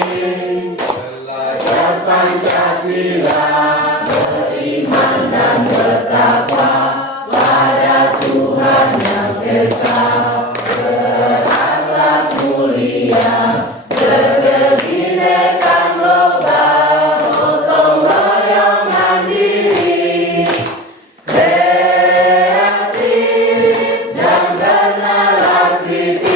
belajar Pancasila, beriman dan bertakwa pada Tuhan yang Esa, berakhlak mulia, berbhinneka global, gotong royong mandiri, kreatif dan bernalar kritis.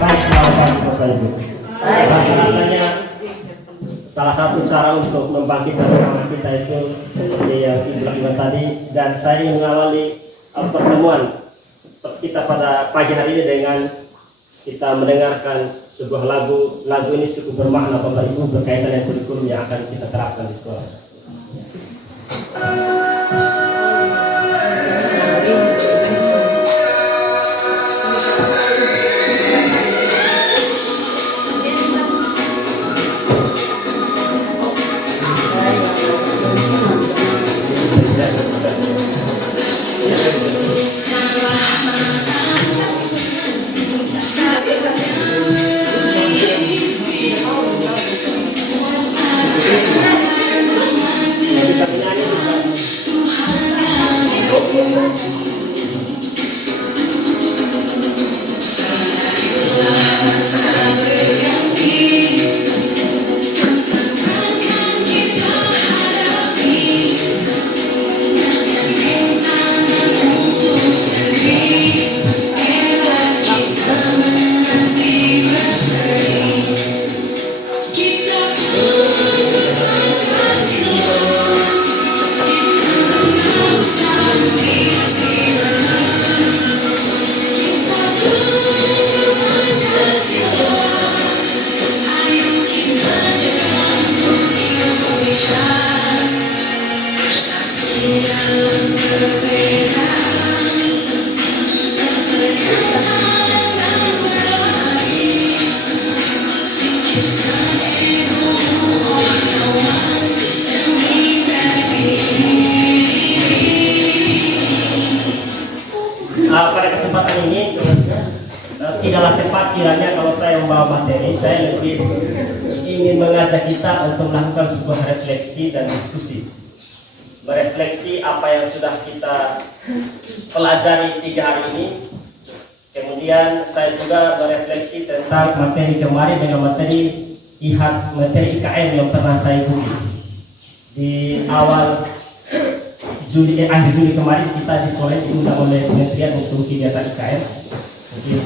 Baik, selamat Bapak Ibu. Rasanya salah satu cara untuk membangkitkan semangat kita itu seperti yang Ibu bilang tadi, dan saya ingin mengawali pertemuan kita pada pagi hari ini dengan kita mendengarkan sebuah lagu. Lagu ini cukup bermakna Bapak Ibu berkaitan dengan kurikulum yang akan kita terapkan di sekolah. Pada kesempatan ini tidaklah tepat kiranya kalau saya membawa materi. Saya lebih ingin mengajak kita untuk melakukan sebuah refleksi dan diskusi, merefleksi apa yang sudah kita pelajari 3 hari ini. Kemudian saya juga merefleksi tentang materi kemarin dengan materi IKN yang pernah saya ikuti di awal akhir Juli kemarin. Kita di sekolah diundang oleh kementerian untuk kegiatan IKN. Mungkin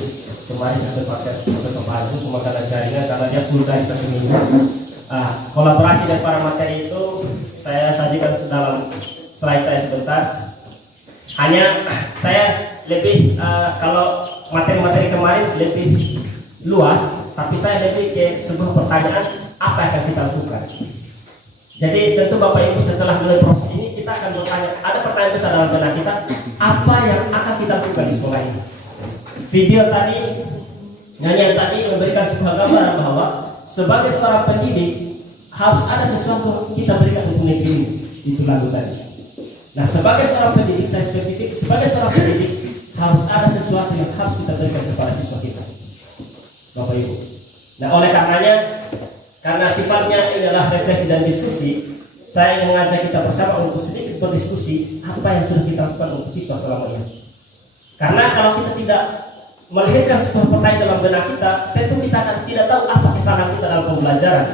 kemarin saya sepakat untuk kemarin semua karena jaringan, karena dia full dari 1 minggu. Kolaborasi dan para materi itu saya sajikan dalam slide saya sebentar. Hanya saya lebih kalau materi-materi kemarin lebih luas, tapi saya lebih ke sebuah pertanyaan, apa yang akan kita lakukan. Jadi tentu Bapak Ibu setelah mulai proses ini kita akan bertanya, ada pertanyaan besar dalam benak kita, apa yang akan kita lakukan di sekolah ini. Video tadi, nyanyian tadi memberikan sebuah gambaran bahwa sebagai seorang pendidik harus ada sesuatu kita berikan untuk negeri ini. Itu lagu tadi. Nah, sebagai seorang pendidik, saya spesifik, sebagai seorang pendidik harus ada sesuatu yang harus kita berikan kepada siswa kita, Bapak Ibu. Nah, oleh karenanya, karena sifatnya adalah refleksi dan diskusi, saya ingin mengajak kita bersama untuk sedikit berdiskusi apa yang sudah kita lakukan untuk siswa selama ini. Karena kalau kita tidak melahirkan sebuah pertanyaan dalam benak kita, tentu kita akan tidak tahu apa kesalahan kita dalam pembelajaran.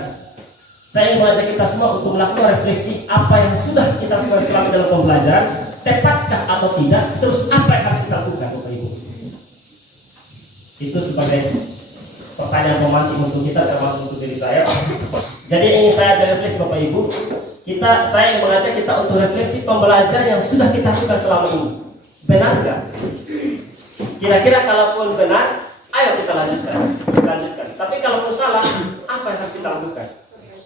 Saya ingin mengajak kita semua untuk melakukan refleksi apa yang sudah kita lakukan selama dalam pembelajaran, tepatkah atau tidak, terus apa yang harus kita lakukan, Bapak Ibu. Itu sebagai pertanyaan romantik untuk kita, termasuk untuk diri saya. Jadi ini saya ajak refleksi Bapak Ibu. Saya ingin mengajak kita untuk refleksi pembelajaran yang sudah kita lakukan selama ini. Benar nggak? Kira-kira kalaupun benar, ayo kita lanjutkan. Tapi kalaupun salah, apa yang harus kita lakukan?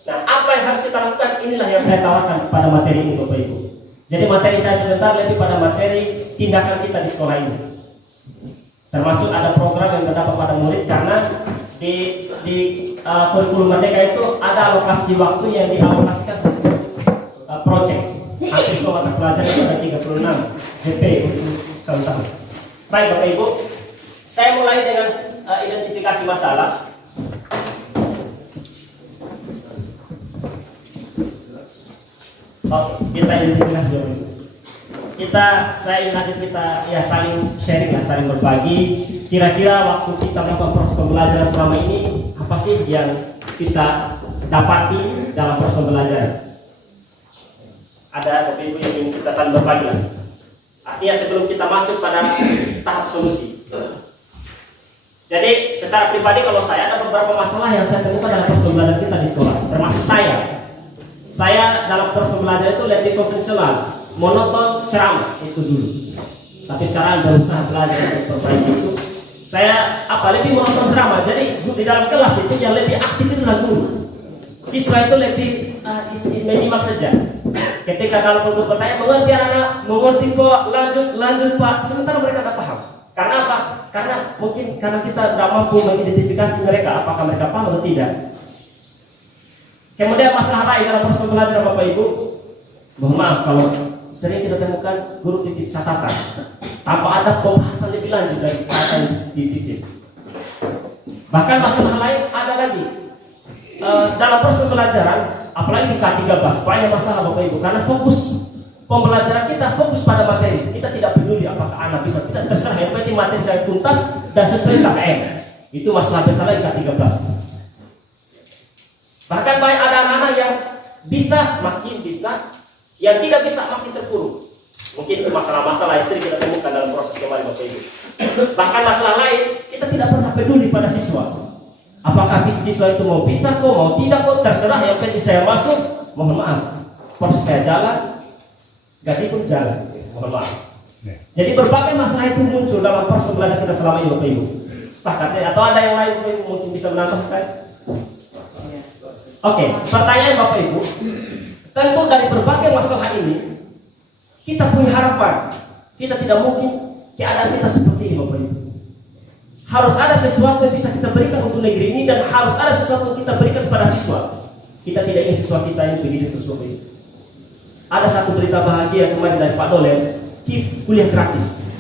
Nah, apa yang harus kita lakukan? Inilah yang saya tawarkan pada materi ini, Bapak Ibu. Jadi materi saya sebentar lebih pada materi tindakan kita di sekolah ini. Termasuk ada program yang berdampak pada murid, karena di kurikulum Merdeka itu ada alokasi waktu yang dialokasikan untuk proyek. Hampir semua mata pelajaran itu ada 36 JP untuk 1 tahun. Baik Bapak Ibu, Saya mulai dengan identifikasi masalah. Oke, kita identifikasi dulu. Saya nanti kita ya saling sharing lah, saling berbagi. Kira-kira waktu kita melakukan proses pembelajaran selama ini, apa sih yang kita dapati dalam proses pembelajaran? Ada Bapak Ibu yang ingin kita saling berbagi lah. Artinya sebelum kita masuk pada tahap solusi. Jadi secara pribadi kalau saya ada beberapa masalah yang saya temukan dalam proses pembelajaran kita di sekolah, termasuk saya. Saya dalam proses pembelajaran itu lebih konvensional, monoton, ceramah itu dulu. Tapi sekarang berusaha belajar untuk perbaiki itu. Saya lebih monoton ceramah. Jadi di dalam kelas itu yang lebih aktif itu adalah guru. Siswa itu lebih menyimak saja. Ketika kalau guru bertanya, mengerti anak-anak, mengerti Pak, lanjut Pak. Sementara mereka tidak paham. Karena apa? Karena kita tidak mampu mengidentifikasi mereka apakah mereka paham atau tidak. Kemudian masalah lain dalam proses pembelajaran Bapak Ibu, mohon maaf kalau sering kita temukan guru titip catatan tanpa ada pembahasan lebih lanjut dari apa yang dititip. Bahkan masalah lain ada lagi dalam proses pembelajaran, apalagi di K13 banyak masalah Bapak Ibu karena fokus pembelajaran kita fokus pada materi. Kita tidak peduli apakah anak bisa, kita terserah yang penting materi saya tuntas dan sesuai KKM. Itu masalah besar di K13. Bahkan banyak ada anak-anak yang bisa makin bisa, yang tidak bisa makin terpuruk. Mungkin itu masalah-masalah yang sering kita temukan dalam proses kemarin Bapak Ibu. Bahkan masalah lain, kita tidak pernah peduli pada siswa. Apakah siswa itu mau bisa kok, mau tidak kok, terserah yang penting saya masuk. Mohon maaf, proses saya jalan, gaji pun jalan. Mohon maaf. Jadi berbagai masalah itu muncul dalam proses pembelajaran kita selama ini Bapak Ibu. Sepakatnya atau ada yang lain Bapak Ibu mungkin bisa menambahkan? Oke, pertanyaan Bapak Ibu, tentu dari berbagai masalah ini kita punya harapan. Kita tidak mungkin keadaan kita seperti ini Bapak Ibu. Harus ada sesuatu yang bisa kita berikan untuk negeri ini dan harus ada sesuatu yang kita berikan kepada siswa. Kita tidak ingin siswa kita ini begitu terus Bapak Ibu. Ada satu berita bahagia kemarin dari Pak Dole, kuliah gratis.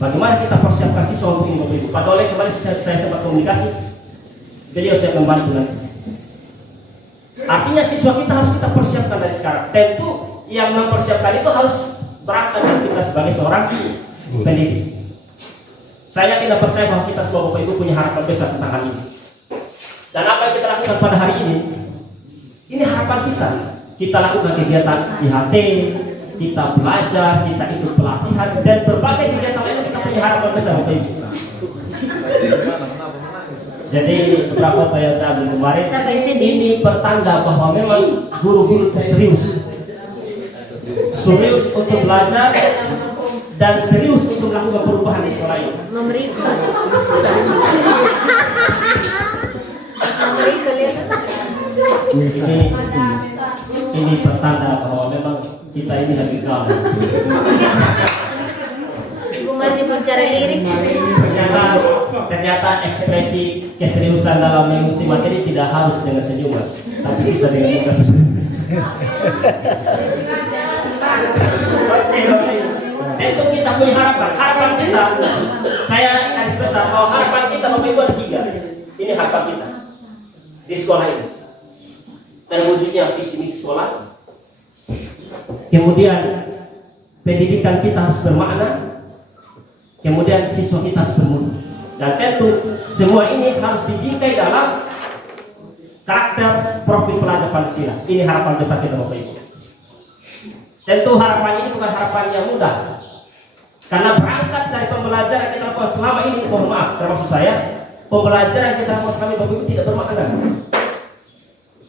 Bagaimana kita persiapkan siswa untuk ini Bapak Ibu? Pak Dole kemarin saya sempat komunikasi, beliau siap membantu nanti. Artinya siswa kita harus kita persiapkan dari sekarang. Tentu yang mempersiapkan itu harus berangkat dari kita sebagai seorang pendidik. Saya tidak percaya bahwa kita semua Bapak Ibu punya harapan besar tentang hal ini. Dan apa yang kita lakukan pada hari ini harapan kita. Kita lakukan kegiatan IHT, kita belajar, kita ikut pelatihan, dan berbagai kegiatan lain kita punya harapan besar Bapak Ibu. Jadi beberapa foto yang saya ambil kemarin ini pertanda bahwa memang guru-guru itu serius untuk belajar dan serius untuk melakukan perubahan di sekolah ini. Ini pertanda bahwa memang kita ini lagi gaul. Bicara lirik. Ternyata ekspresi keseriusan dalam mengikuti materi tidak harus dengan senyuman, tapi bisa dengan muka. Tentu kita punya harapan. Harapan kita, saya garis besar bahwa harapan kita Bapak Ibu ada 3. Ini harapan kita di sekolah ini. Terwujudnya visi misi sekolah. Kemudian pendidikan kita harus bermakna. Kemudian siswa kita harus bermutu. Dan tentu semua ini harus dibingkai dalam karakter profil pelajar Pancasila. Ini harapan besar kita Bapak Ibu. Tentu harapan ini bukan harapan yang mudah. Karena berangkat dari pembelajaran yang kita lakukan selama ini, mohon maaf termasuk saya, pembelajaran yang kita lakukan selama ini Bapak Ibu tidak bermakna.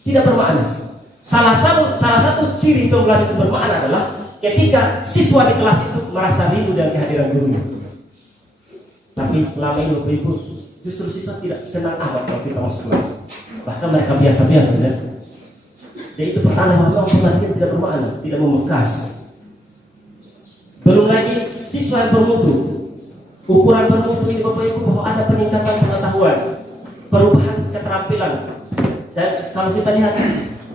Tidak bermakna. Salah satu ciri pembelajaran itu bermakna adalah ketika siswa di kelas itu merasa rindu dengan kehadiran gurunya. Tapi selama ini Bapak Ibu, justru siswa tidak senang amat kalau kita masuk kelas. Bahkan mereka biasa-biasa saja. Jadi itu pertanda bahwa pembelajaran tidak bermakna, tidak membekas. Belum lagi siswa yang bermutu. Ukuran bermutu ini Bapak Ibu bahwa ada peningkatan pengetahuan, perubahan keterampilan. Dan kalau kita lihat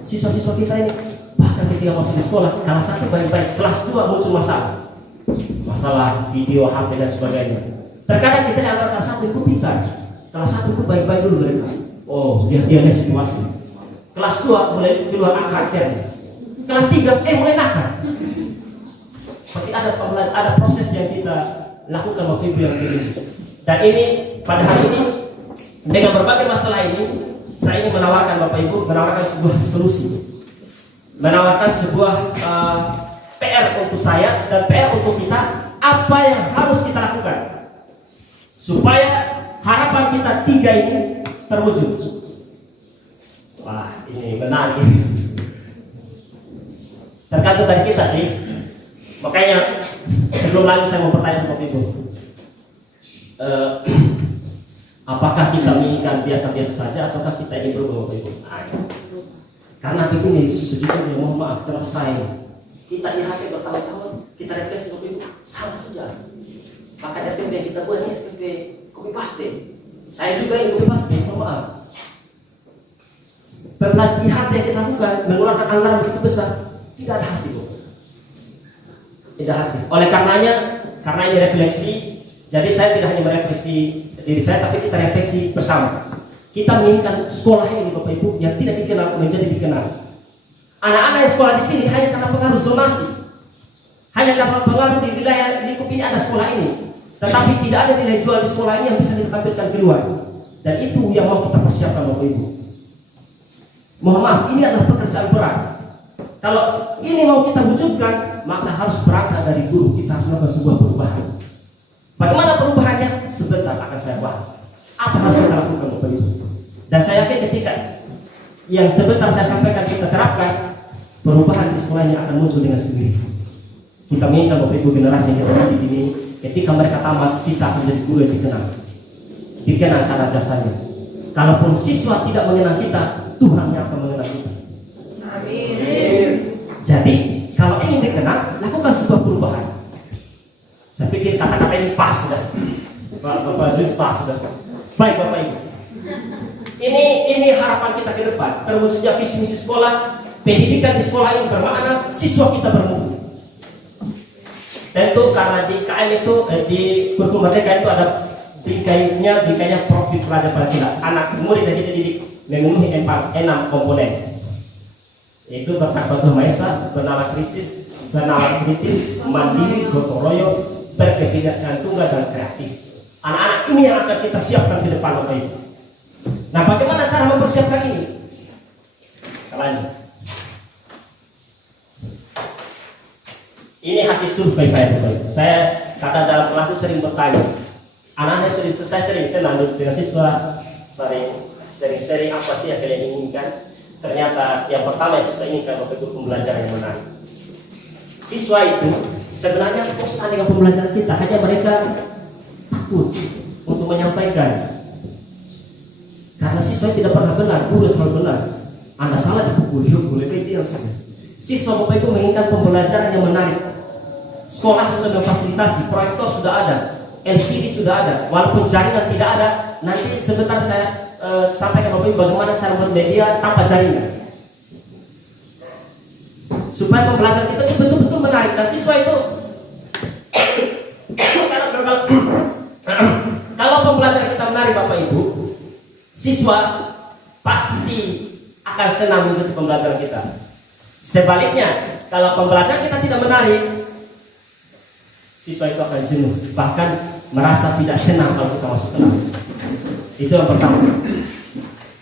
siswa-siswa kita ini, bahkan ketika masuk di sekolah, kelas 1 baik-baik, kelas 2 muncul masalah video, HP dan sebagainya. Terkadang kita yang kelas 1 itu pintar, kelas 1 itu baik-baik dulu mereka. Oh, dia situasi. Kelas 2 mulai keluar karakternya. Kelas 3 mulai nakal. Seperti ada proses yang kita lakukan waktu itu yang ini. Dan ini pada hari ini dengan berbagai masalah ini, saya ingin menawarkan Bapak Ibu, menawarkan sebuah solusi, menawarkan sebuah PR untuk saya dan PR untuk kita, apa yang harus kita lakukan supaya harapan kita 3 ini terwujud. Wah, ini menarik. Tergantung dari kita sih. Makanya sebelum lagi saya mau bertanya Bapak Ibu, apakah kita menginginkan biasa-biasa saja ataukah kita ingin berubah Bapak Ibu? Karena begini, sejujurnya mohon maaf terlalu saya. Kita lihat bertahun-tahun, kita refleksi Bapak Ibu, sama saja. Maka RTP yang kita buat ini RTP copy paste. Saya juga yang copy paste, mohon maaf. Pelatihan yang kita lakukan mengeluarkan anggaran begitu besar, tidak ada hasil. Tidak hasil. Oleh karenanya, karena ini refleksi, jadi saya tidak hanya merefleksi diri saya, tapi kita refleksi bersama. Kita menginginkan sekolah ini Bapak Ibu yang tidak dikenal menjadi dikenal. Anak-anak yang sekolah di sini hanya karena pengaruh zonasi, hanya karena pengaruh di wilayah lingkup ini ada sekolah ini, tetapi tidak ada nilai jual di sekolah ini yang bisa ditampilkan keluar. Dan itu yang mau kita persiapkan Bapak Ibu. Mohon maaf, ini adalah pekerjaan berat. Kalau ini mau kita wujudkan, maka harus berangkat dari guru. Kita harus melakukan sebuah perubahan. Bagaimana perubahannya? Sebentar akan saya bahas. Apa harus kita lakukan Bapak Ibu? Dan saya yakin ketika yang sebentar saya sampaikan kita terapkan, perubahan di sekolahnya akan muncul dengan sendiri. Kita menginginkan Bapak Ibu generasi yang kita didik ini, ketika mereka tamat, kita akan menjadi guru yang dikenal karena jasanya. Kalaupun siswa tidak mengenal kita, Tuhan yang akan mengenal kita. Amin. Jadi kalau ingin dikenal, lakukan sebuah perubahan. Saya pikir kata-kata ini pas dah. Bapak Jun pas dah. Baik Bapak Ibu. Ini harapan kita ke depan. Terwujudnya visi misi sekolah, pendidikan di sekolah ini bermakna siswa kita bermutu. Tentu karena di KM itu di kurikulum merdeka itu ada bingkainya profil pelajar Pancasila. Anak murid yang kita didik memenuhi 6 komponen. Yaitu bertakwa Maha, bernalar kritis, mandiri, gotong royong, berketergantungan dan kreatif. Anak-anak ini yang akan kita siapkan ke depan Bapak Ibu. Nah, bagaimana cara mempersiapkan ini? Kita lanjut. Ini hasil survei saya Bapak Ibu. Saya kata dalam kelas itu sering bertanya. Anak-anak saya lanjut dengan siswa sering apa sih yang kalian inginkan? Ternyata yang pertama yang siswa inginkan Bapak Ibu pembelajaran yang menarik. Siswa itu sebenarnya bosan dengan pembelajaran kita, hanya mereka takut untuk menyampaikan. Karena siswa tidak pernah benar, guru selalu benar. Anda salah dipukul, boleh diam saja. Siswa Bapak Ibu menginginkan pembelajaran yang menarik. Sekolah sudah memfasilitasi, proyektor sudah ada, LCD sudah ada. Walaupun jaringan tidak ada, nanti sebentar saya sampaikan Bapak Ibu bagaimana cara bermedia tanpa jaringan. Supaya pembelajaran kita itu betul-betul menarik dan siswa itu kalau pembelajaran kita menarik Bapak Ibu, siswa pasti akan senang mengikuti pembelajaran kita. Sebaliknya, kalau pembelajaran kita tidak menarik, siswa itu akan jenuh, bahkan merasa tidak senang kalau kita masuk kelas. Itu yang pertama.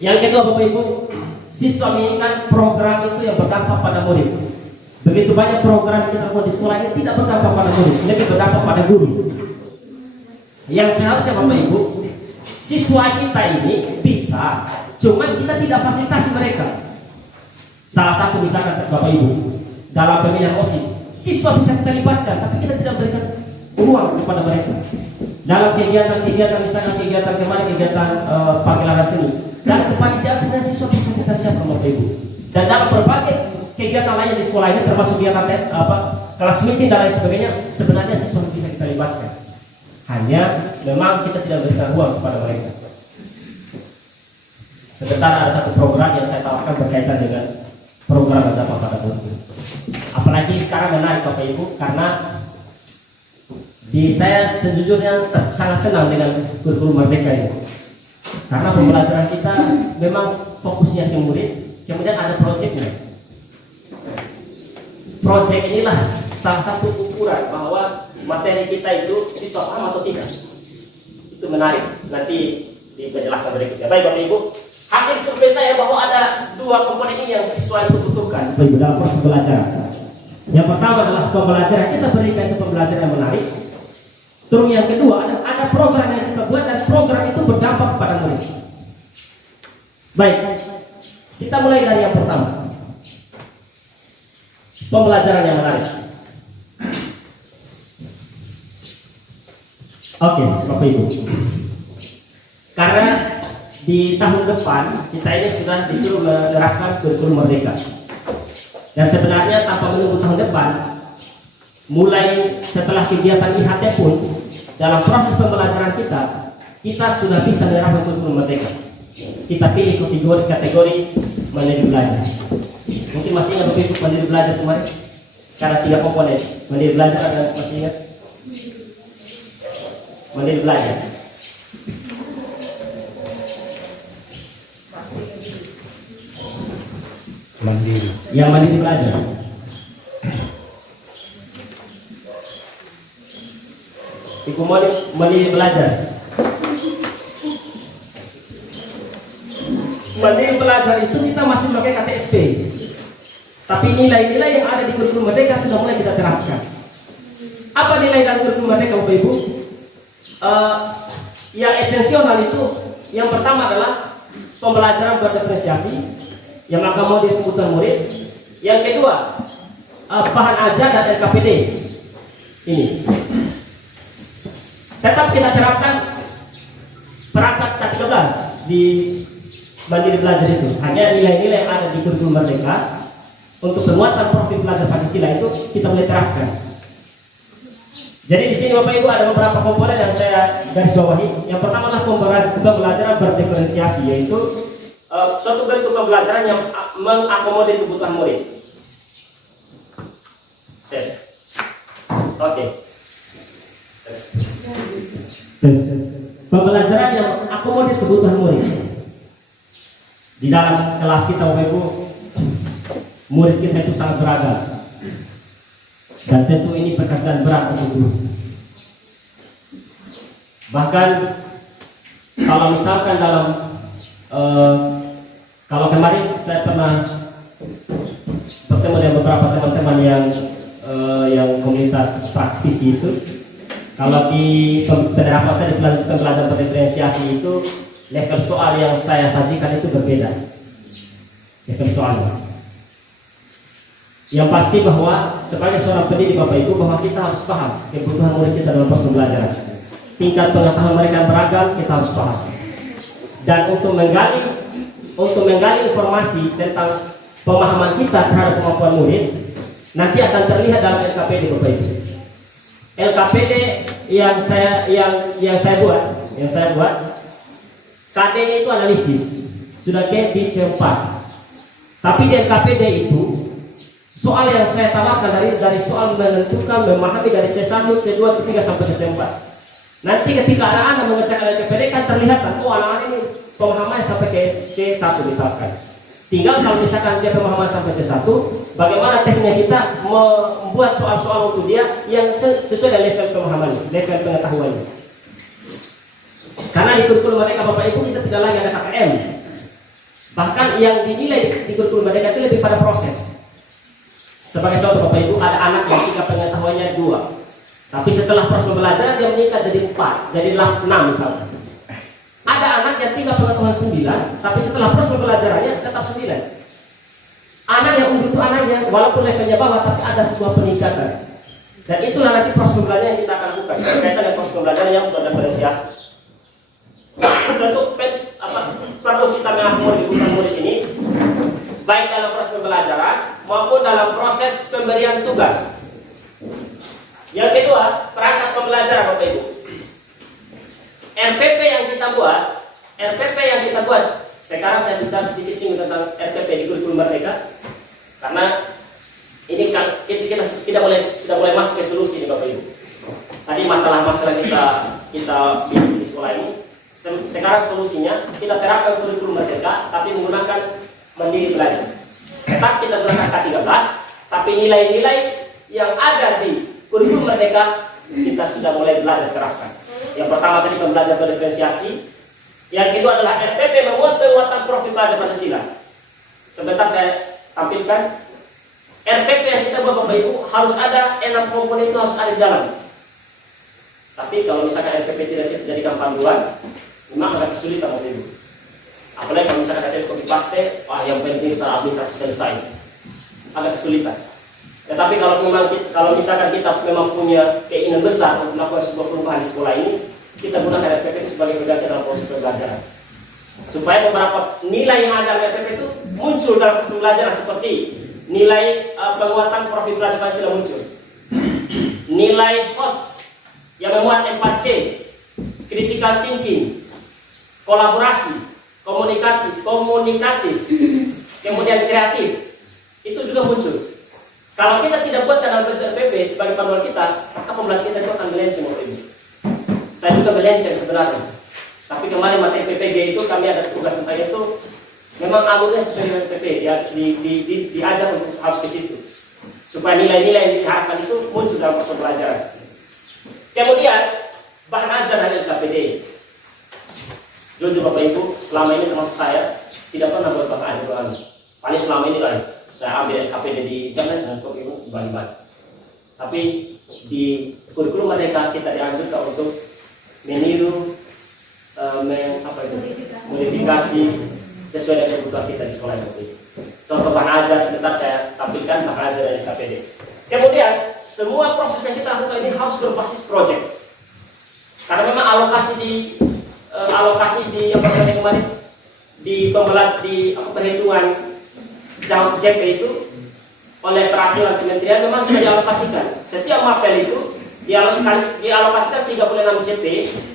Yang kedua Bapak Ibu, siswa menginginkan program itu yang berdampak pada murid. Begitu banyak program yang kita lakukan di sekolah ini tidak berdampak pada murid, lebih berdampak pada guru. Yang seharusnya Bapak Ibu, siswa kita ini bisa, cuman kita tidak fasilitasi mereka. Salah satu misalkan Bapak Ibu, dalam pemilihan OSIS, siswa bisa kita libatkan, tapi kita tidak berikan ruang kepada mereka. Dalam kegiatan misalkan kegiatan kemarin, kegiatan pagelaran seni, dan kepanitiaan sebenarnya siswa bisa kita siapkan Bapak Ibu. Dan dalam berbagai kegiatan lain di sekolah ini, termasuk kegiatan kelas meeting dan lain sebagainya, sebenarnya siswa bisa kita libatkan. Hanya memang kita tidak berikan ruang kepada mereka. Sebentar ada satu program yang saya tawarkan berkaitan dengan program berdampak pada murid. Apalagi sekarang menarik Bapak Ibu, karena Saya sejujurnya sangat senang dengan kurikulum Merdeka ini. Karena pembelajaran kita memang fokusnya ke murid, kemudian ada proyeknya. Proyek inilah salah satu ukuran bahwa materi kita itu siswa paham atau tidak. Itu menarik. Nanti di penjelasan berikutnya. Baik Bapak Ibu, hasil survei saya bahwa ada dua komponen ini yang siswa itu butuhkan Bapak Ibu dalam proses pembelajaran. Yang pertama adalah pembelajaran kita berikan itu pembelajaran yang menarik. Terus yang kedua ada program yang kita buat dan program itu berdampak kepada murid. Baik, kita mulai dari yang pertama. Pembelajaran yang menarik. Oke, Bapak Ibu. Karena di tahun depan kita ini sudah disuruh menerapkan kurikulum Merdeka. Dan sebenarnya tanpa menunggu tahun depan, mulai setelah kegiatan IHT pun dalam proses pembelajaran kita sudah bisa menerapkan kurikulum Merdeka. Kita pilih kategori mandiri belajar. Mungkin masih ingat Bapak Ibu mandiri belajar kemarin? Karena 3 komponen mandiri belajar, ada masih ingat? Mandiri belajar. Mandiri. Yang mandiri belajar. Ibu mandiri belajar. Mandiri belajar itu kita masih pakai KTSP. Tapi nilai-nilai yang ada di kurikulum Merdeka sudah mulai kita terapkan. Apa nilai dalam kurikulum Merdeka Bapak Ibu? Yang esensial itu yang pertama adalah pembelajaran berdiferensiasi yang mengakomodir kebutuhan murid. Yang kedua, bahan ajar dan LKPD. Ini tetap kita terapkan perangkat K13 di mandiri belajar itu. Hanya nilai-nilai yang ada di kurikulum Merdeka untuk penguatan profil belajar Pancasila itu kita boleh terapkan. Jadi di sini Bapak Ibu ada beberapa komponen yang saya garis bawahi. Yang pertama adalah pembelajaran berdiferensiasi, yaitu suatu bentuk pembelajaran yang mengakomodir kebutuhan murid. Tes. Oke. Pembelajaran yang mengakomodir kebutuhan murid. Di dalam kelas kita Bapak Ibu, murid kita itu sangat beragam. Dan tentu ini pekerjaan berat untuk guru. Bahkan kalau misalkan dalam kalau kemarin saya pernah bertemu dengan beberapa teman-teman yang komunitas praktisi itu, kalau di penerapan saya di pembelajaran berdiferensiasi itu level soal yang saya sajikan itu berbeda. Level soalnya. Yang pasti bahwa sebagai seorang pendidik Bapak Ibu, bahwa kita harus paham kebutuhan murid kita dalam proses pembelajaran. Tingkat pengetahuan mereka beragam, kita harus paham. Dan untuk menggali informasi tentang pemahaman kita terhadap kemampuan murid, nanti akan terlihat dalam LKPD Bapak Ibu. LKPD yang saya buat, KD-nya itu analisis, sudah kayak di C4. Tapi di LKPD itu soal yang saya tawarkan dari soal menentukan, memahami dari C1, C2, C3 sampai ke C4. Nanti ketika anak-anak mengerjakan LKPD kan terlihat kan, oh anak-anak ini pemahamannya sampai ke C1 misalkan. Tinggal kalau misalkan dia pemahaman sampai C1, bagaimana tekniknya kita membuat soal-soal untuk dia yang sesuai dengan level pemahamannya, level pengetahuannya. Karena di kurikulum Merdeka Bapak Ibu kita tidak lagi ada KKM. Bahkan yang dinilai di kurikulum Merdeka itu lebih pada proses. Sebagai contoh Bapak Ibu, ada anak yang tingkat pengetahuannya 2, tapi setelah proses pembelajaran dia meningkat jadi 4, jadi 6 misalnya. Ada anak yang tingkat pengetahuan 9, tapi setelah proses pembelajarannya tetap 9. Anak yang unggul itu anaknya, walaupun levelnya bawah, tapi ada sebuah peningkatan. Dan itulah nanti proses pembelajaran yang kita akan buka berkaitan dengan proses pembelajaran yang berdiferensiasi. Tentu perlu kita mengakomodir kebutuhan murid ini, baik dalam proses pembelajaran maupun dalam proses pemberian tugas. Yang kedua, perangkat pembelajaran Bapak Ibu. RPP yang kita buat, sekarang saya bicara sedikit singgung tentang RPP di kurikulum Merdeka, karena ini kan kita sudah mulai masuk ke solusi ini Bapak Ibu. tadi masalah-masalah kita bikin di sekolah ini. Sekarang solusinya kita terapkan kurikulum merdeka, tapi menggunakan mandiri belajar. Tetap kita gunakan K13, tapi nilai-nilai yang ada di kurikulum merdeka kita sudah mulai belajar terapkan. Yang pertama tadi belajar berdiferensiasi. Yang kedua adalah RPP memuat penguatan profil pelajar Pancasila. Sebentar saya tampilkan. RPP yang kita buat Bapak Ibu harus ada 6 komponen itu harus ada di dalam. Tapi kalau misalkan RPP tidak kita jadikan panduan, memang agak kesulitan Bapak Ibu. Apalagi kalau misalkan ada copy paste, yang penting secara administrasi selesai, agak kesulitan. Tetapi kalau misalkan kita memang punya keinginan besar untuk melakukan sebuah perubahan di sekolah ini, kita gunakan RPP itu sebagai pengganti dalam proses pembelajaran. Supaya beberapa nilai yang ada dalam RPP itu muncul dalam proses pembelajaran, seperti nilai penguatan profil pelajar Pancasila muncul, nilai HOT yang memuat 4C, critical thinking, kolaborasi, komunikatif, kemudian kreatif, itu juga muncul. Kalau kita tidak buat dalam bentuk RPP sebagai panduan kita, maka pembelajaran kita itu akan melenceng. Saya juga melenceng sebenarnya. Tapi kemarin materi PPG itu kami ada tugas tentang itu, memang alurnya sesuai dengan PPP, ya, diajar untuk harus ke situ, supaya nilai-nilai yang diharapkan itu muncul dalam proses pembelajaran. Kemudian bahan ajar dari KPD. Jujur Bapak Ibu, selama ini termasuk saya tidak pernah buat bahan ajar. Paling selama ini lah saya ambil KPD di Jakarta dan Bapak Ibu bagi-bagi. Tapi di kurikulum Merdeka kita dianjurkan untuk meniru, modifikasi sesuai dengan kebutuhan kita di sekolah ini. Contoh bahan ajar sebentar saya tampilkan bahan ajar dari KPD. Kemudian semua proses yang kita lakukan ini harus berbasis proyek. Karena memang alokasi di apa namanya kemarin di perhitungan JP itu oleh peraturan kementerian memang sudah dialokasikan. Setiap mapel itu dialokasikan 36 JP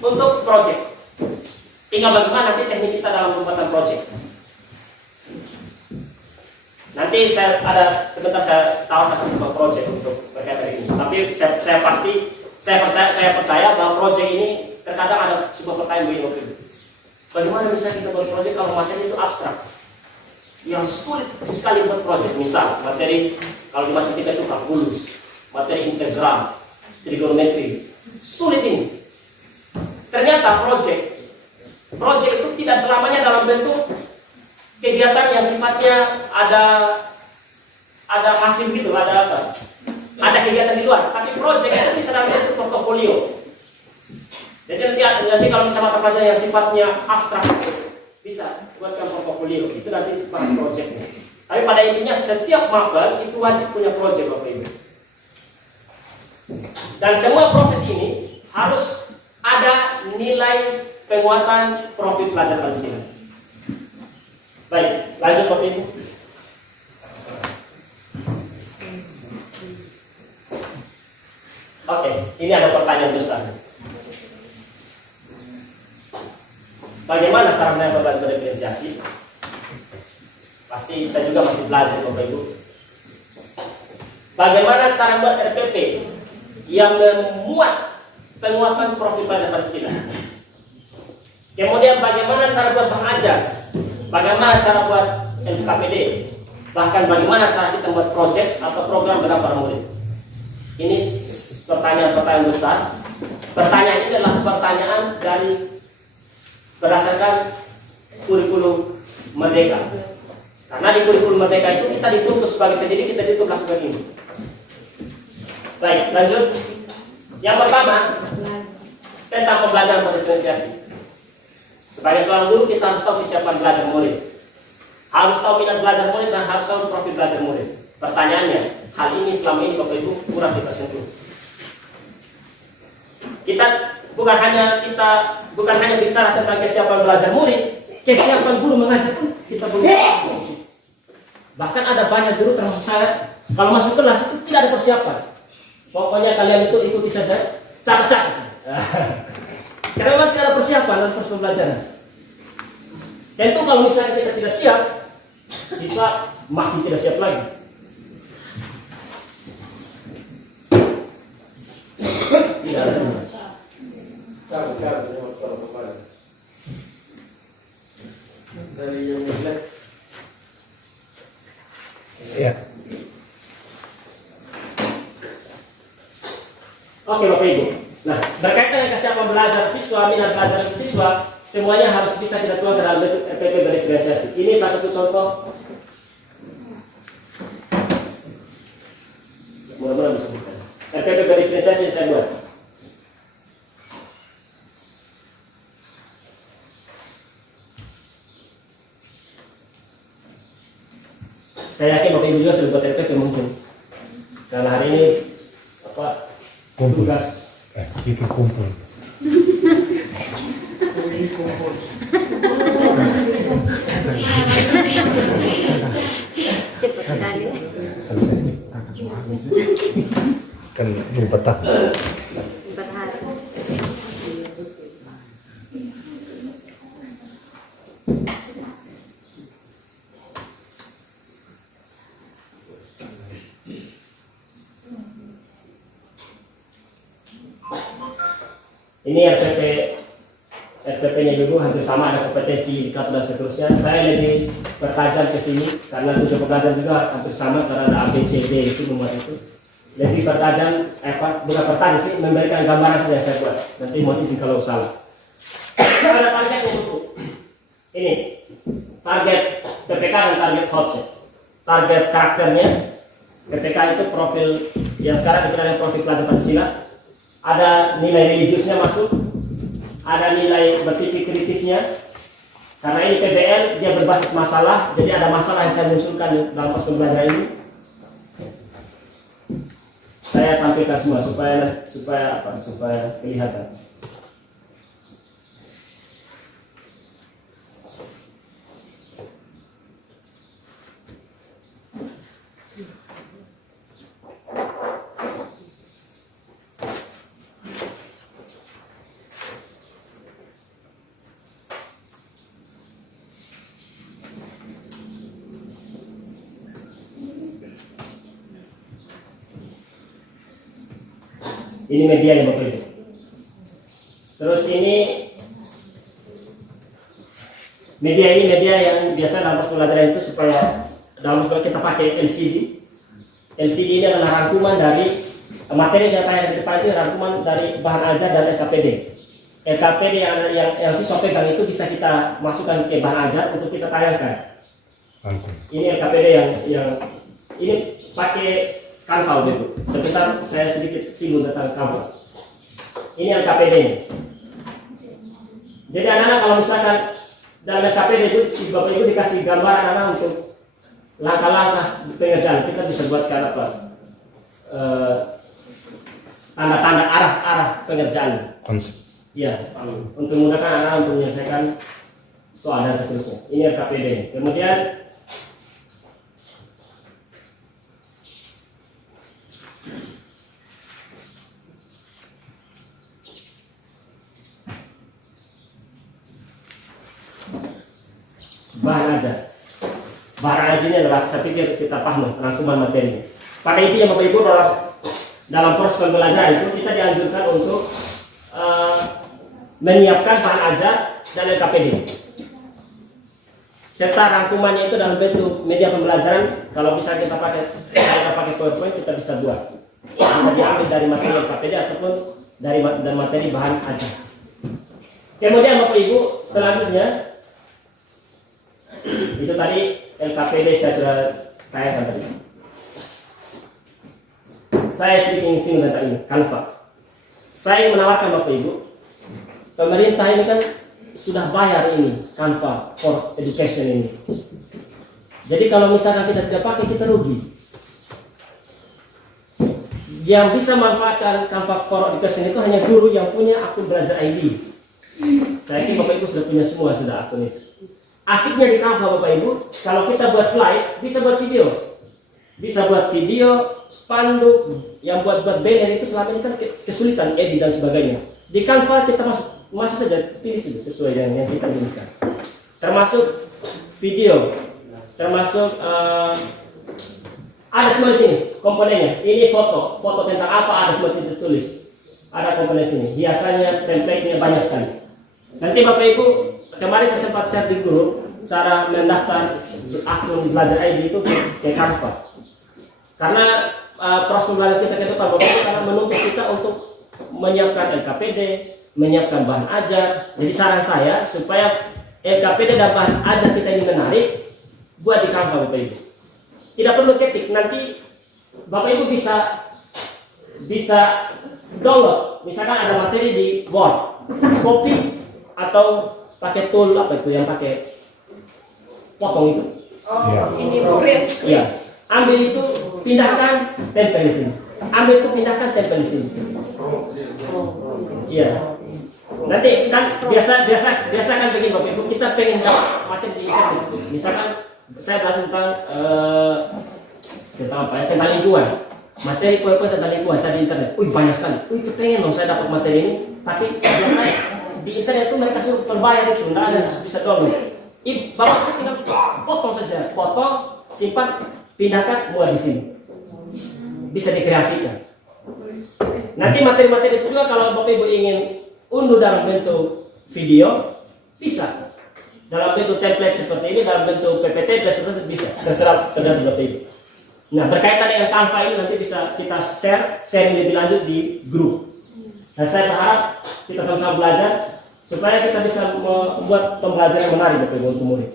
untuk proyek. Tinggal bagaimana nanti teknik kita dalam pembuatan proyek. Nanti sebentar saya tawarkan satu proyek untuk berkaitan ini. Tapi saya percaya bahwa proyek ini terkadang ada sebuah pertanyaan begini. Bagaimana bisa kita buat proyek kalau materi itu abstrak? Yang sulit sekali buat proyek. Misal materi kalau di matematika itu kalkulus, materi integral, trigonometri, sulit ini. Ternyata proyek itu tidak selamanya dalam bentuk kegiatan yang sifatnya ada hasil gitu, ada kegiatan di luar. Tapi proyek itu bisa dalam bentuk portofolio. Jadi nanti kalau misalnya mata pelajaran yang sifatnya abstrak bisa buatkan portofolio, itu nanti pada proyeknya. Tapi pada intinya setiap mapel itu wajib punya proyek Bapak Ibu. Dan semua proses ini harus ada nilai penguatan profil pelajar Pancasila. Baik, lanjut Bapak Ibu. Oke, ini ada pertanyaan besar. Bagaimana cara menentukan berdiferensiasi? Pasti saya juga masih belajar Bapak Ibu. Bagaimana cara buat RPP yang memuat penguatan profil pelajar Pancasila? Kemudian bagaimana cara buat bahan ajar? Bagaimana cara buat LKPD? Bahkan bagaimana cara kita membuat proyek atau program berdampak pada murid? Ini pertanyaan-pertanyaan besar. Pertanyaan ini adalah pertanyaan berdasarkan kurikulum Merdeka. Karena di kurikulum Merdeka itu kita dituntut sebagai pendidik, kita dituntut melakukan ini. Baik, lanjut. Yang pertama tentang pembelajaran berdiferensiasi. Sebagai seorang guru kita harus tahu kesiapan belajar murid, harus tahu minat belajar murid dan harus tahu profil belajar murid. Pertanyaannya, hal ini selama ini Bapak Ibu kurang kita sentuh. Kita bukan hanya bicara tentang kesiapan belajar murid, kesiapan guru mengajar pun kita belum tahu. Bahkan ada banyak guru termasuk saya, kalau masuk kelas itu tidak ada persiapan. Pokoknya kalian itu ikuti saja, cap-cap. Karena memang tidak ada persiapan dalam proses pembelajaran. Tentu kalau misalnya kita tidak siap, siswa makin tidak siap lagi. Dari yang jelek. Ya. Oke Bapak Ibu. Nah, berkaitan dengan kesiapan belajar siswa, minat belajar siswa, semuanya harus bisa kita tuang dalam bentuk RPP berdiferensiasi. Ini salah satu contoh. Mudah-mudahan bisa bukan. RPP berdiferensiasi yang saya buat. Saya yakin Bapak Ibu juga sudah buat RPP mungkin. Karena hari ini tugas Itu kumpul. Cepat sekali. Selesai. Kan belum petah. 4 hari. ini RPP-nya dulu hampir sama, ada kompetensi diklat dan seterusnya. Saya lebih bertajam ke sini karena tujuan pembelajaran juga hampir sama karena ada ABCD itu membuat itu. Lebih bertajam, bukan bertajam sih, memberikan gambaran saja saya buat. Nanti mohon izin kalau salah. Ada targetnya dulu. Ini target PPK dan target hotset. Target karakternya PPK itu profil yang sekarang kita ada profil pelajar Pancasila. Ada nilai religiusnya masuk, ada nilai berpikir kritisnya. Karena ini PBL dia berbasis masalah, jadi ada masalah yang saya munculkan dalam proses pembelajaran ini. Saya tampilkan semua supaya kelihatan. Ini media yang Bapak Ibu. Terus ini media yang biasa dalam proses pembelajaran itu supaya dalam proses kita pakai LCD. LCD ini adalah rangkuman dari materi yang tayang di depan itu, rangkuman dari bahan ajar dan LKPD. LKPD yang siswa pegang itu bisa kita masukkan ke bahan ajar untuk kita tayangkan. Ini LKPD yang ini pakai Canva gitu. Sebentar saya sedikit singgung tentang Canva. Ini LKPD. Jadi anak-anak kalau misalkan dalam LKPD itu Bapak Ibu dikasih gambar anak-anak untuk langkah-langkah pengerjaan, kita bisa buatkan apa? Tanda-tanda arah pengerjaan. Konsep. Ya, untuk memudahkan anak-anak untuk menyelesaikan soal dan seterusnya. Ini LKPD. Kemudian bahan ajar. Bahan ajar ini adalah saya pikir kita paham rangkuman materi. Pada intinya Bapak Ibu dalam proses pembelajaran itu kita dianjurkan untuk menyiapkan bahan ajar dan LKPD. Serta rangkumannya itu dalam bentuk media pembelajaran. Kalau bisa kita pakai PowerPoint kita bisa buat. Bisa diambil dari materi LKPD ataupun dari materi bahan ajar. Kemudian Bapak Ibu selanjutnya itu tadi LKPD saya sudah tayangkan tadi. Saya sedikit singgung tentang ini, Canva. Saya menawarkan Bapak Ibu, pemerintah ini kan sudah bayar ini Canva for Education ini. Jadi kalau misalkan kita tidak pakai kita rugi. Yang bisa manfaatkan Canva for Education itu hanya guru yang punya akun Belajar ID. Saya yakin Bapak Ibu sudah punya semua sudah akun itu. Asiknya di Canva Bapak Ibu, kalau kita buat slide, bisa buat video. Bisa buat video, spanduk, yang buat banner itu selama ini kan kesulitan edit dan sebagainya. Di Canva kita masuk saja, pilih saja sesuai dengan yang kita inginkan. Termasuk video, termasuk ada semua di sini komponennya. Ini foto tentang apa ada semua tertulis. ada komponen sini. Biasanya template-nya banyak sekali. Nanti Bapak Ibu, kemarin saya sempat share di grup cara mendaftar akun belajar ID itu ke Canva. Karena proses pembelajaran kita ke depan Bapak Ibu karena menuntut kita untuk menyiapkan LKPD, menyiapkan bahan ajar. Jadi saran saya supaya LKPD dan bahan ajar kita ini menarik, buat di Canva Bapak Ibu. Tidak perlu ketik, nanti Bapak Ibu bisa download. Misalkan ada materi di Word, copy atau pakai tool apa itu yang pakai potong itu. Oh, ini print screen. Iya. Ambil itu, pindahkan, tempel di sini. Ambil itu, pindahkan, tempel di sini. Iya. Nanti kan biasa kan begini Bapak Ibu, kita pengen dapat materi di internet. Misalkan saya bahas tentang apa ya, tentang lingkungan. Materi poin-poin tentang lingkungan saya di internet. Banyak sekali. Kepengen dong saya dapat materi ini, tapi biasanya di internet itu mereka suruh terbayar itu, nggak ada bisa download. Bapak tinggal potong saja, potong, simpan, pindahkan, muat di sini. Bisa dikreasikan. Nanti materi-materi itu juga kalau Bapak Ibu ingin unduh dalam bentuk video, bisa. Dalam bentuk template seperti ini, dalam bentuk PPT, dan seterusnya bisa. Terserah tergantung Bapak Ibu. Nah, berkaitan dengan Canva ini nanti bisa kita sharing lebih lanjut di grup. Dan saya berharap kita sama-sama belajar supaya kita bisa membuat pembelajaran yang menarik Bapak Ibu untuk murid.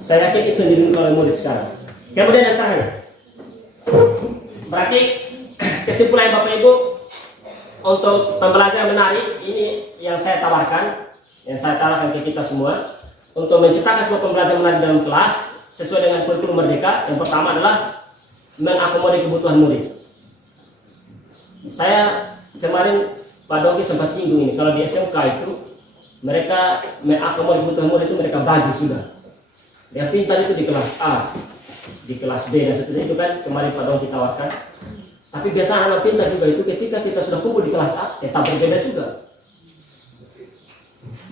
Saya yakin itu yang dirindukan oleh murid sekarang. Kemudian yang terakhir, berarti kesimpulan Bapak Ibu untuk pembelajaran menarik ini yang saya tawarkan ke kita semua untuk menciptakan sebuah pembelajaran menarik dalam kelas sesuai dengan kurikulum Merdeka. Yang pertama adalah mengakomodir kebutuhan murid. Saya kemarin Pak Doki sempat singgung ini, kalau di SMK itu mereka mengakomodir kebutuhan murid itu mereka bagi sudah. Yang pintar itu di kelas A, di kelas B dan seterusnya itu kan kemarin Pak Doki tawarkan. Tapi biasa anak pintar juga itu ketika kita sudah kumpul di kelas A, tetap berbeda juga.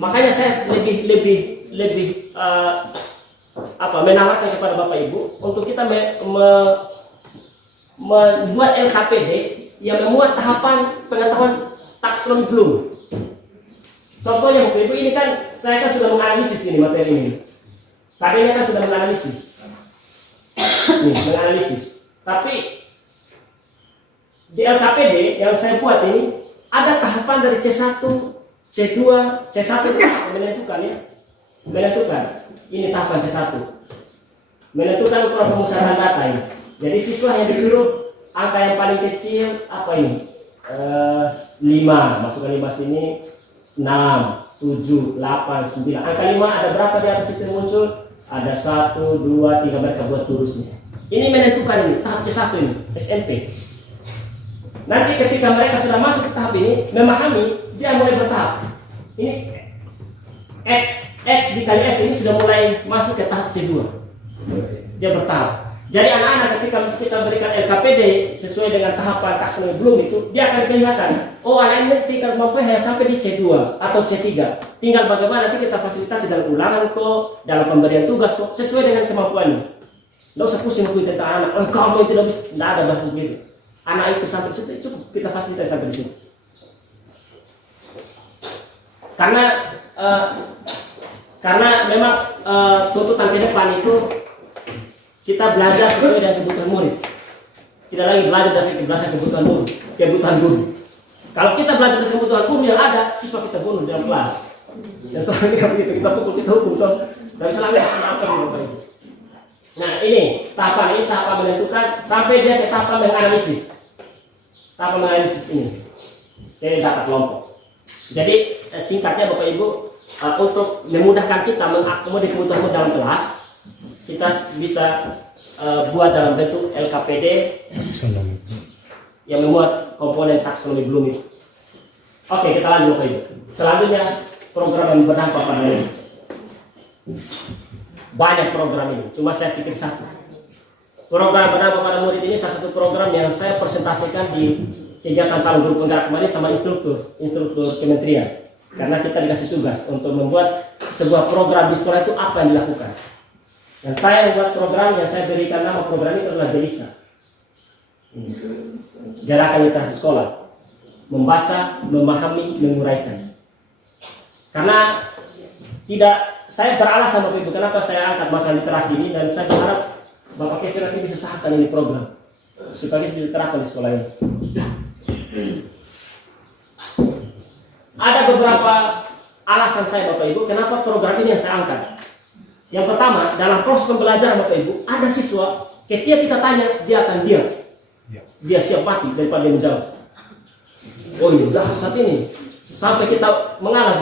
Makanya saya lebih menawarkan kepada Bapak Ibu untuk kita membuat LKPD yang memuat tahapan pengetahuan taksonomi Bloom. Contohnya Bapak Ibu, ini kan saya kan sudah menganalisis ini materi ini. Tadi ini kan sudah menganalisis. Menganalisis. Tapi di LKPD yang saya buat ini ada tahapan dari C1, C2, C1 itu menentukan ya. Menentukan. Ini tahapan C1. Menentukan ukuran pemusatan data ini. Jadi siswa yang disuruh angka yang paling kecil apa ini? 5, masukkan 5 sini, 6, 7, 8, 9. Angka 5 ada berapa di atas itu muncul? Ada 1, 2, 3, mereka buat turusnya. Ini menentukan ini, tahap C1 ini, SMP. Nanti ketika mereka sudah masuk ke tahap ini, memahami, dia mulai bertahap. Ini X dikali F ini sudah mulai masuk ke tahap C2. Dia bertahap. Jadi anak-anak ketika kita berikan LKPD sesuai dengan tahapan taksonomi Bloom itu, dia akan kelihatan, oh anak ini tinggal mampu hanya sampai di C2 atau C3. Tinggal bagaimana nanti kita fasilitasi dalam ulangan kok, dalam pemberian tugas kok, sesuai dengan kemampuannya. Nggak usah pusing tentang anak, oh kamu itu tidak bisa, tidak ada bahasa begitu. Anak itu sampai situ cukup kita fasilitasi sampai di situ. Karena memang tuntutan ke depan itu kita belajar sesuai dengan kebutuhan murid. Tidak lagi belajar berdasarkan kebutuhan guru. Kalau kita belajar berdasarkan kebutuhan guru yang ada, siswa kita bunuh dalam kelas. Dan selama ini begitu, kita pukul, kita hukum, dan selama ini. Nah ini tahapan menentukan sampai dia ke tahapan menganalisis. Tahapan menganalisis ini dari data kelompok. Jadi singkatnya Bapak Ibu, untuk memudahkan kita mengakomodir kebutuhan dalam kelas, kita bisa buat dalam bentuk LKPD yang memuat komponen taksonomi Bloom itu. Oke, kita lanjut Bapak Ibu. Selanjutnya program yang berdampak pada murid. Banyak program ini, cuma saya pikir satu. Program berdampak pada murid ini salah satu program yang saya presentasikan di kegiatan calon guru penggerak kemarin sama instruktur kementerian. Karena kita dikasih tugas untuk membuat sebuah program di sekolah itu apa yang dilakukan. Dan saya membuat program yang saya berikan nama program itu adalah GELISA, Gerakan Literasi Sekolah. membaca, memahami, menguraikan. Karena saya beralasan Bapak Ibu kenapa saya angkat masalah literasi ini, dan saya berharap Bapak Kevin nanti bisa sahkan ini program supaya bisa diterapkan di sekolah ini. Ada beberapa alasan saya Bapak Ibu kenapa program ini yang saya angkat. Yang pertama, dalam proses pembelajaran Bapak Ibu, ada siswa ketika kita tanya dia akan diam. Dia siap mati daripada dia menjawab. Oh ini udah saat ini sampai kita mengalas.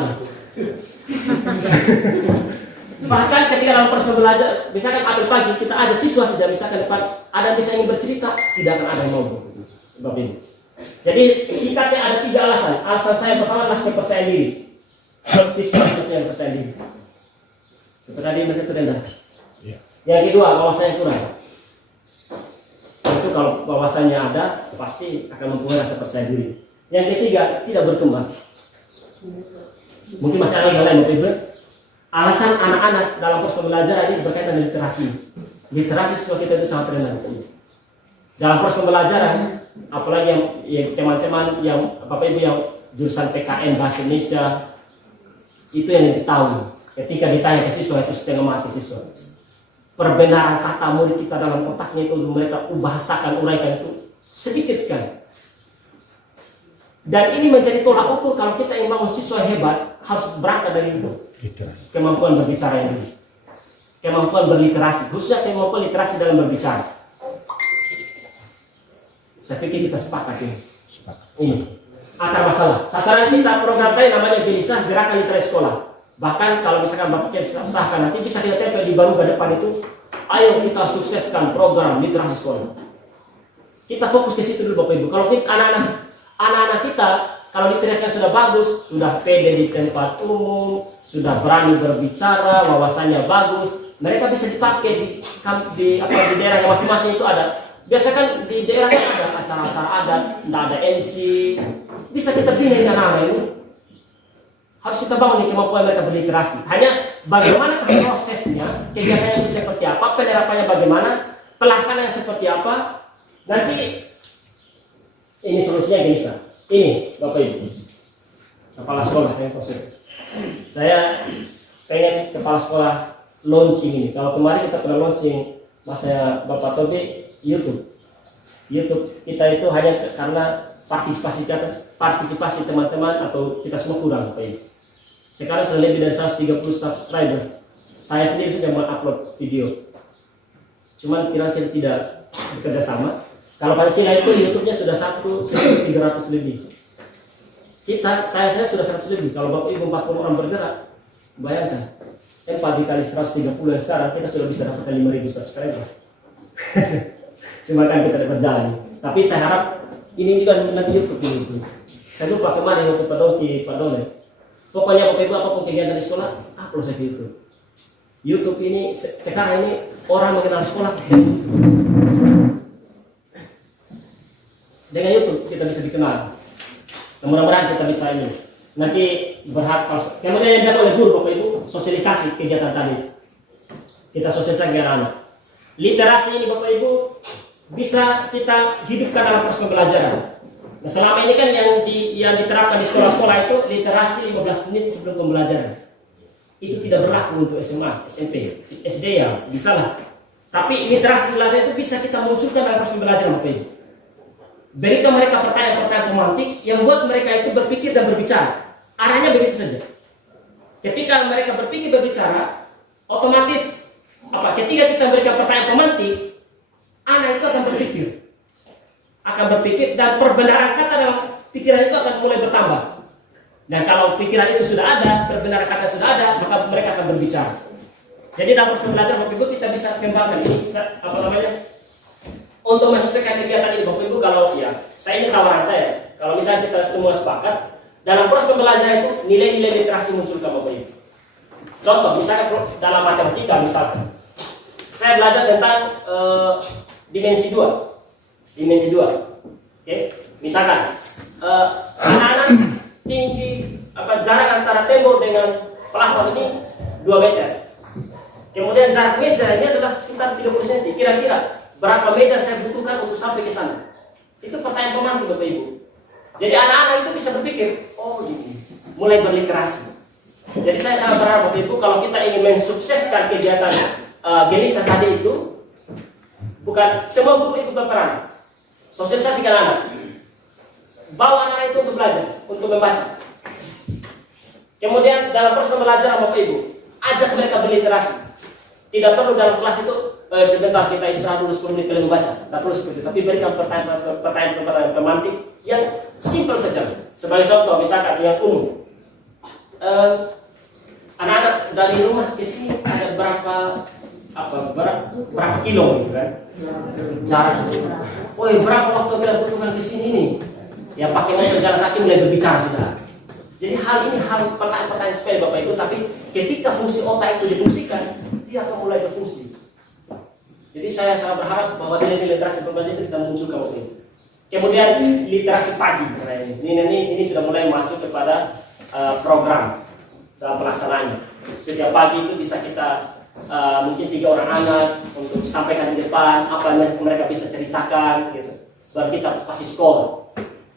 Bahkan ketika dalam proses belajar, misalkan apel pagi kita ada siswa saja, misalkan depan ada yang bisa ingin bercerita, tidak akan ada yang mau. Sebab ini. Jadi singkatnya ada 3 alasan. Alasan saya pertama adalah kepercayaan diri. Siswa yang percaya diri. Kepercayaan diri mereka itu rendah. Yang kedua, wawasannya kurang. Itu kalau wawasannya ada, pasti akan mempunyai rasa percaya diri. Yang ketiga, tidak berkembang. Mungkin masih ada yang lain, Bapak Ibu. Alasan anak-anak dalam proses pembelajaran ini berkaitan dengan literasi. Literasi siswa kita itu sangat rendah. Dalam proses pembelajaran, apalagi yang teman-teman yang Bapak Ibu yang jurusan PKN Bahasa Indonesia, itu yang diketahui. Ketika ditanya ke siswa itu setengah mati siswa. Perbenaran kata murid kita dalam otaknya itu mereka bahasakan, uraikan itu sedikit sekali. Dan ini menjadi tolak ukur kalau kita ingin bangun siswa hebat, harus berangkat dari itu. Kemampuan berbicara ini, kemampuan berliterasi, khususnya kemampuan literasi dalam berbicara. Saya pikir kita sepakat ini. Ini akar masalah. Sasaran kita program tadi namanya GELISA, Gerakan Literasi Sekolah. Bahkan kalau misalkan Bapak sahkan nanti bisa kita tempel di baru ke depan itu. Ayo kita sukseskan program literasi sekolah. Kita fokus ke situ dulu Bapak Ibu. Kalau kita anak-anak kita kalau literasinya sudah bagus, sudah pede di tempat umum, sudah berani berbicara, wawasannya bagus, mereka bisa dipakai di daerahnya masing-masing itu ada. Biasa kan di daerahnya ada acara-acara adat, tidak ada MC, bisa kita pilih anak-anak ini. Harus kita bangun nih kemampuan mereka berliterasi. Hanya bagaimana prosesnya, kegiatannya itu seperti apa, penerapannya bagaimana, pelaksanaan seperti apa. Nanti ini solusinya GELISA. Ini Bapak Ibu, kepala sekolah yang konsep. Saya pengen kepala sekolah launching ini. Kalau kemarin kita pernah launching masa Bapak Tobi YouTube kita itu hanya karena partisipasi teman-teman atau kita semua kurang Bapak Ibu. Sekarang sudah lebih dari 130 subscriber. Saya sendiri sudah mengupload video. Cuman kira-kira tidak bekerja sama. Kalau Pancasila itu YouTube-nya sudah 1.300 lebih. Saya sudah 100 lebih. Kalau Bapak Ibu 40 orang bergerak, bayangkan 4 dikali 130 yang sekarang kita sudah bisa dapatkan 5.000 subscriber. Cuma kan kita tidak berjalan. Tapi saya harap ini juga nanti YouTube ini. Saya lupa kemarin untuk Pak Dole. Pokoknya Bapak Ibu apapun kegiatan di sekolah, upload saya di YouTube. YouTube ini sekarang ini orang mengenal sekolah. Dengan YouTube kita bisa dikenal. Mudah-mudahan kita bisa ini. Nanti berharap. Kemudian yang dilakukan oleh guru Bapak Ibu, sosialisasi kegiatan tadi. Kita sosialisasi ke anak-anak. Literasi ini Bapak Ibu bisa kita hidupkan dalam proses pembelajaran. Nah, selama ini kan yang diterapkan di sekolah-sekolah itu literasi 15 menit sebelum pembelajaran. Itu tidak berlaku untuk SMA, SMP, SD ya, bisa lah. Tapi literasi pembelajaran itu bisa kita munculkan dalam proses pembelajaran Bapak Ibu. Berikan mereka pertanyaan-pertanyaan romantik yang buat mereka itu berpikir dan berbicara. Arahnya begitu saja. Ketika mereka berpikir berbicara, otomatis ketika kita berikan pertanyaan romantik, anak itu akan berpikir dan perbenaran kata dalam pikiran itu akan mulai bertambah. Dan kalau pikiran itu sudah ada, perbenaran kata sudah ada, maka mereka akan berbicara. Jadi dalam proses pembelajaran Bapak Ibu kita bisa kembangkan ini untuk menyelesaikan kegiatan ini Bapak Ibu. Kalau saya ini tawaran saya, kalau misalnya kita semua sepakat dalam proses pembelajaran itu nilai-nilai literasi munculkan Bapak Ibu. Contoh misalnya dalam matematika misalkan saya belajar tentang dimensi 2. Oke? Misalkan anak-anak tinggi jarak antara tembok dengan pelafon ini 2 meter. Kemudian jarak meja ini adalah sekitar 30 cm. Kira-kira berapa meja saya butuhkan untuk sampai ke sana? Itu pertanyaan pemantik Bapak Ibu. Jadi anak-anak itu bisa berpikir, oh gini, mulai berliterasi. Jadi saya sangat berharap Bapak Ibu kalau kita ingin mensukseskan kegiatan Gelisa tadi itu, bukan semua guru ikut berperan. Sosialisasikan anak, bawa anak itu untuk belajar, untuk membaca. Kemudian dalam proses pembelajaran Bapak Ibu, ajak mereka berliterasi. Tidak perlu dalam kelas itu sebentar kita istirahat dulu 10 menit kalian membaca. Tidak perlu seperti itu. Tapi berikan pertanyaan pemantik yang simpel saja. Sebagai contoh, misalkan yang umum. Anak-anak dari rumah ke sini ada berapa kilo gitu kan? Jarak. Woi, berapa waktu kalian butuhkan ke sini nih? Ya pakai motor jalan kaki mulai berbicara sudah. Jadi hal ini hal pertanyaan sepele Bapak Ibu, tapi ketika fungsi otak itu difungsikan, dia akan mulai berfungsi. Jadi saya sangat berharap bahwa nilai literasi berbasis itu kita munculkan Bapak Ibu. Kemudian literasi pagi, ini sudah mulai masuk kepada program dalam pelaksanaannya. Setiap pagi itu bisa kita mungkin 3 orang anak untuk sampaikan di depan apa yang mereka bisa ceritakan, gitu. Baru kita kasih skor.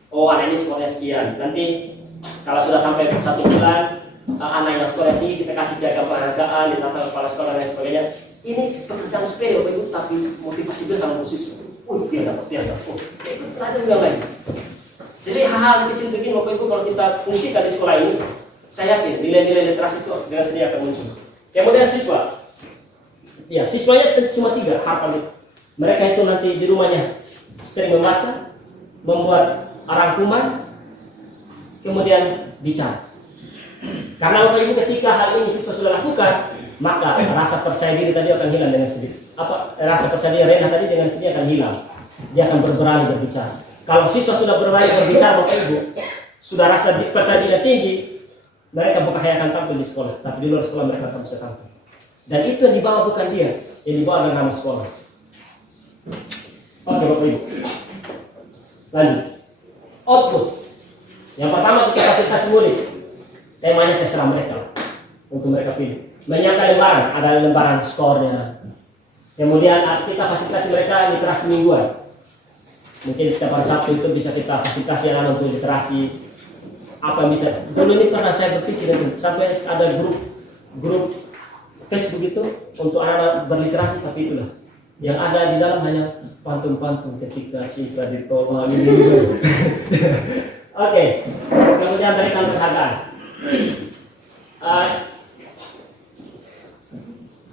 Oh, anak ini skornya sekian. Nanti kalau sudah sampai 1 bulan, anak yang skornya tinggi kita kasih piagam penghargaan, ditata kepala sekolah dan sebagainya. Ini pekerjaan sepele Bapak Ibu, tapi motivasi besar untuk siswa. Oh, dia dapat. Oh, pelajaran yang lain. Jadi hal-hal kecil begini Bapak Ibu kalau kita fungsikan di sekolah ini, saya yakin nilai-nilai literasi itu dengan sendiri akan muncul. Kemudian siswa, ya siswanya cuma 3 harapan. Mereka itu nanti di rumahnya sering membaca, membuat rangkuman, kemudian bicara. Karena Bapak Ibu ketika hal ini siswa sudah lakukan, maka rasa percaya diri tadi akan hilang dengan sedikit. Rasa percaya diri rendah tadi dengan sedikit akan hilang. Dia akan berani berbicara. Kalau siswa sudah berani berbicara Bapak Ibu, sudah rasa percaya diri tinggi, mereka bukan hanya akan tampil di sekolah, tapi di luar sekolah mereka akan bisa tampil. Dan itu yang dibawa bukan dia, yang dibawa adalah nama sekolah. Oke Bapak Ibu. Lanjut. Output. Yang pertama kita fasilitasi murid. Temanya terserah mereka untuk mereka pilih. Menyiapkan lembaran, ada lembaran skornya. Kemudian kita fasilitasi mereka literasi mingguan. Mungkin setiap hari Sabtu itu bisa kita fasilitasi anak untuk literasi. Apa yang bisa? Dulu ini pernah saya berpikir sampai ada grup Facebook itu untuk anak-anak berliterasi, tapi itulah yang ada di dalam hanya pantun-pantun ketika Cika ditolong ini. Oke, kemudian berikan penghargaan.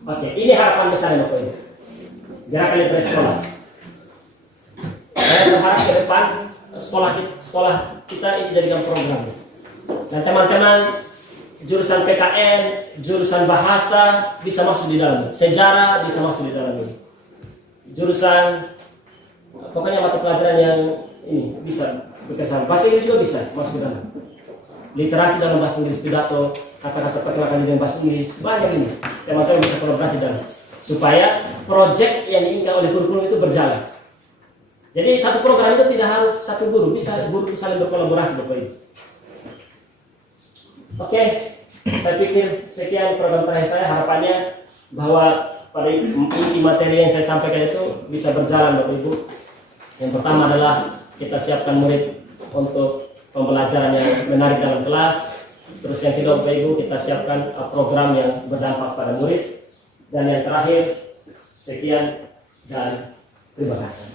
Oke, ini harapan besar Bapak Ibu. Gerakan literasi sekolah. Saya berharap ke depan sekolah kita ini jadikan program. Dan teman-teman jurusan PKN, jurusan bahasa bisa masuk di dalam, sejarah bisa masuk di dalam ini. Jurusan pokoknya mata pelajaran yang ini bisa bekerja. Bahasa Inggris juga bisa masuk ke dalam. Literasi dalam bahasa Inggris, pidato, kata-kata perkenalkan dengan bahasa Inggris, banyak ini. Teman-teman bisa kolaborasi dalam supaya proyek yang diinginkan oleh kurikulum itu berjalan. Jadi satu program itu tidak harus satu guru, bisa guru saling berkolaborasi Bapak Ibu. Oke, saya pikir sekian program terakhir saya. Harapannya bahwa pada inti materi yang saya sampaikan itu bisa berjalan Bapak Ibu. Yang pertama adalah kita siapkan murid untuk pembelajaran yang menarik dalam kelas. Terus yang kedua Bapak Ibu, kita siapkan program yang berdampak pada murid. Dan yang terakhir, sekian dan terima kasih.